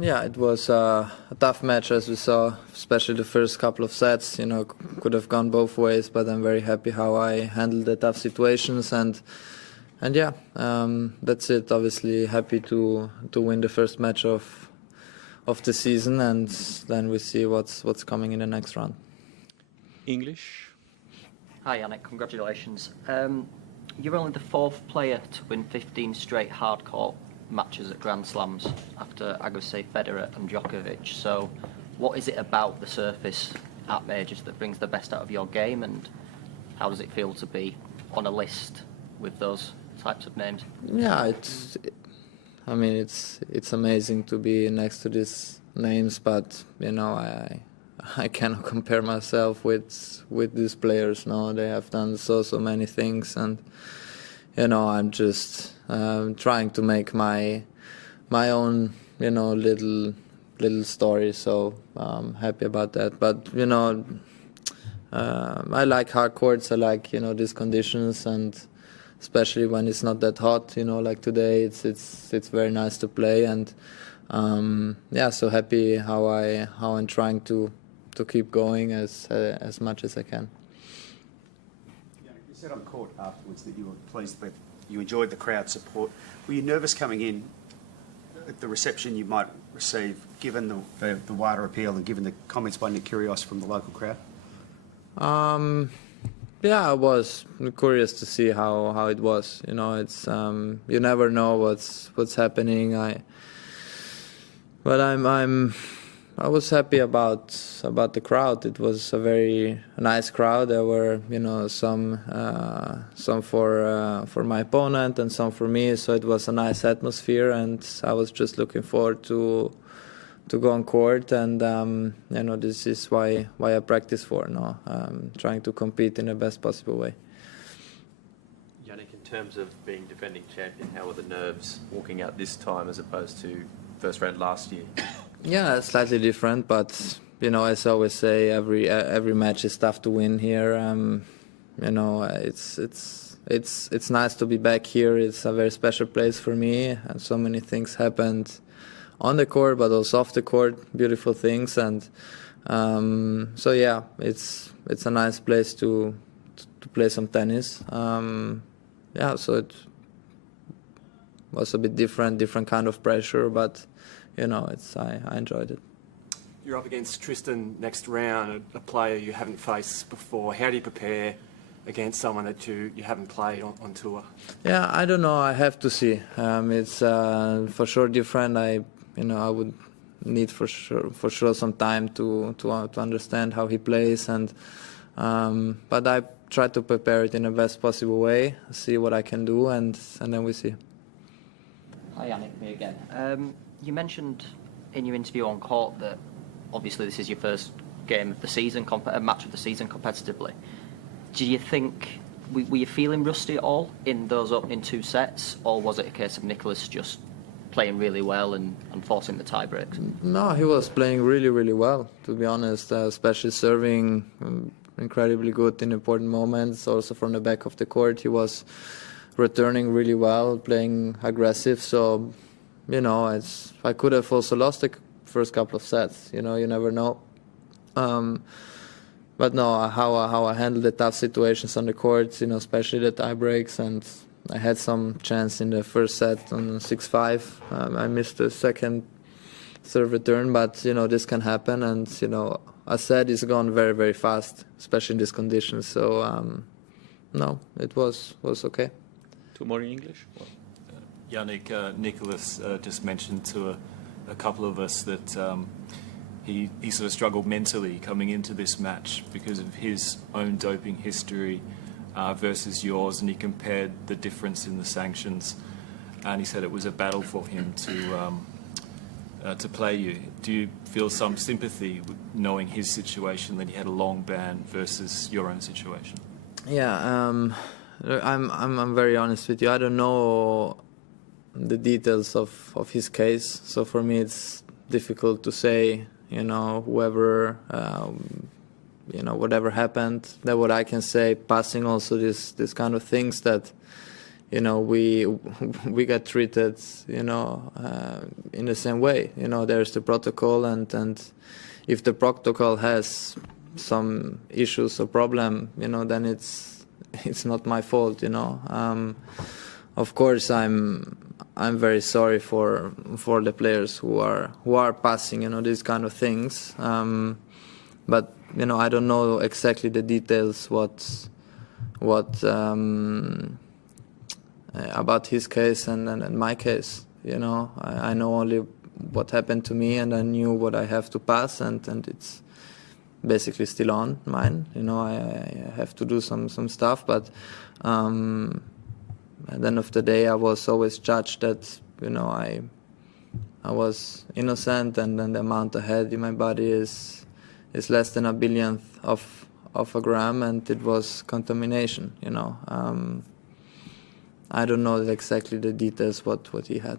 Yeah, it was a tough match, as we saw, especially the first couple of sets. Could have gone both ways, but I'm very happy how I handled the tough situations, and yeah, that's it. Obviously, happy to win the first match of the season, and then we see what's coming in the next round. English. Hi Jannik, congratulations. You're only the fourth player to win 15 straight hardcourt matches at Grand Slams after Agassi, Federer and Djokovic. So what is it about the surface at majors that brings the best out of your game, and how does it feel to be on a list with those types of names? Yeah, it's amazing to be next to these names, but I cannot compare myself with these players. No, they have done so many things, and I'm just trying to make my own little story. So I'm happy about that. But I like hard courts. I like these conditions, and especially when it's not that hot. Like today, it's very nice to play, and yeah, so happy how I'm trying to keep going as much as I can. You said on court afterwards that you were pleased with, you enjoyed the crowd support. Were you nervous coming in at the reception you might receive, given the wider appeal and given the comments by Nick Kyrgios from the local crowd? Yeah, I was curious to see how it was. It's you never know what's happening. I was happy about the crowd. It was a very nice crowd. There were some for my opponent and some for me. So it was a nice atmosphere, and I was just looking forward to go on court. And this is why I practice for now, trying to compete in the best possible way. Jannik, in terms of being defending champion, how were the nerves walking out this time as opposed to first round last year? Yeah, slightly different, but as I always say, every match is tough to win here. It's nice to be back here. It's a very special place for me, and so many things happened on the court, but also off the court. Beautiful things, and so yeah, it's a nice place to play some tennis. Yeah, so it was a bit different kind of pressure, but I enjoyed it. You're up against Tristan next round, a player you haven't faced before. How do you prepare against someone that you haven't played on tour? Yeah, I don't know. I have to see. It's for sure different. I would need for sure some time to understand how he plays, and but I try to prepare it in the best possible way, see what I can do, and then we see. Hi Jannik, me again. You mentioned in your interview on court that obviously this is your first game of the season, match of the season competitively. Do you think, were you feeling rusty at all in those opening two sets, or was it a case of Nicolas just playing really well and forcing the tie breaks? No, he was playing really well, to be honest, especially serving incredibly good in important moments. Also from the back of the court, he was returning really well, playing aggressive. So I could have also lost the first couple of sets. You never know. But no, how I handled the tough situations on the court, especially the tie breaks, and I had some chance in the first set on 6-5. I missed the second serve return, but this can happen, and I said it's gone very fast, especially in these conditions. So no, it was okay. Two more in English. Jannik, Nicolas just mentioned to a couple of us that he sort of struggled mentally coming into this match because of his own doping history versus yours, and he compared the difference in the sanctions, and he said it was a battle for him to play you. Do you feel some sympathy with knowing his situation, that he had a long ban versus your own situation? Yeah, I'm very honest with you. I don't know the details of his case, so for me it's difficult to say. Whoever, whatever happened. That what I can say. Passing also this kind of things that, you know, we get treated, you know, in the same way. You know, there's the protocol, and if the protocol has some issues or problem, you know, then it's not my fault. You know, of course I'm very sorry for the players who are passing, you know, these kind of things. But you know, I don't know exactly the details what about his case and my case. You know, I know only what happened to me, and I knew what I have to pass, and it's basically still on mine. You know, I have to do some stuff, but at the end of the day, I was always judged that, you know, I was innocent, and then the amount I had in my body is less than a billionth of a gram, and it was contamination. You know, I don't know exactly the details what he had.